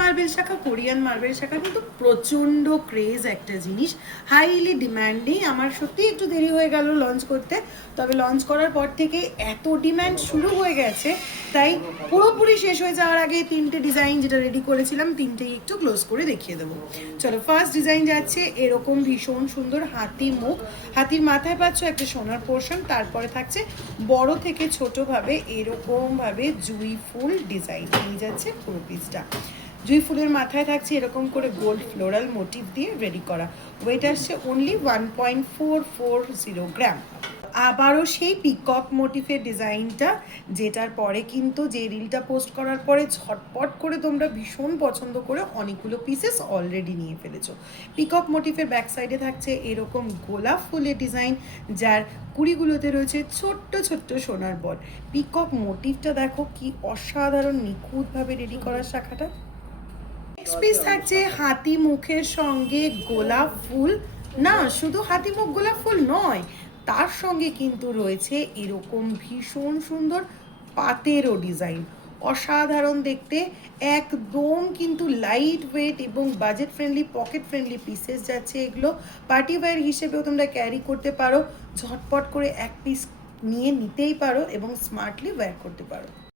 Marble শাখা, Korean marble শাখা কিন্তু প্রচণ্ড ক্রেজ একটা জিনিস, হাইলি ডিম্যান্ডিং। আমার সত্যি একটু দেরি হয়ে গেল লঞ্চ করতে, তবে লঞ্চ করার পর থেকে এত ডিম্যান্ড শুরু হয়ে গেছে, তাই পুরোপুরি শেষ হয়ে যাওয়ার আগে তিনটে ডিজাইন যেটা রেডি করেছিলাম তিনটেই একটু ক্লোজ করে দেখিয়ে দেবো। চলো, ফার্স্ট ডিজাইন যাচ্ছে এরকম ভীষণ সুন্দর হাতি মুখ, হাতির মাথায় পাচ্ছ একটা সোনার পোর্শন, তারপরে থাকছে বড় থেকে ছোটোভাবে এরকমভাবে জুঁই ফুল ডিজাইন নিয়ে যাচ্ছে পুরো পিসটা। জুঁই ফুলের মাথায় থাকছে এরকম করে গোল্ড ফ্লোরাল মোটিভ দিয়ে রেডি করা। ওয়েট আসছে অনলি 1.440 গ্রাম। আবারও সেই পিকক মোটিফের ডিজাইনটা, যেটার পরে কিন্তু যে রিলটা পোস্ট করার পরে ঝটপট করে তোমরা ভীষণ পছন্দ করে অনেকগুলো পিসেস অলরেডি নিয়ে ফেলেছো। পিকক মোটিফের ব্যাক সাইডে থাকছে এরকম গোলাপ ফুলের ডিজাইন, যার কুড়িগুলোতে রয়েছে ছোট্ট ছোট্ট সোনার বল। পিকক মোটিভটা দেখো কি অসাধারণ নিখুঁতভাবে রেডি করার শাখাটা। নেক্সট পিস থাকছে হাতি মুখের সঙ্গে গোলাপ ফুল, না শুধু হাতি মুখ গোলাপ ফুল নয়, তার সঙ্গে কিন্তু রয়েছে এরকম ভীষণ সুন্দর পাতেরও ডিজাইন, অসাধারণ দেখতে, একদম কিন্তু লাইট ওয়েট এবং budget friendly, pocket friendly pieces যাচ্ছে এগুলো। পার্টি ওয়্যার হিসেবেও তোমরা ক্যারি করতে পারো, ঝটপট করে এক পিস নিয়ে নিতেই পারো এবং স্মার্টলি ওয়্যার করতে পারো।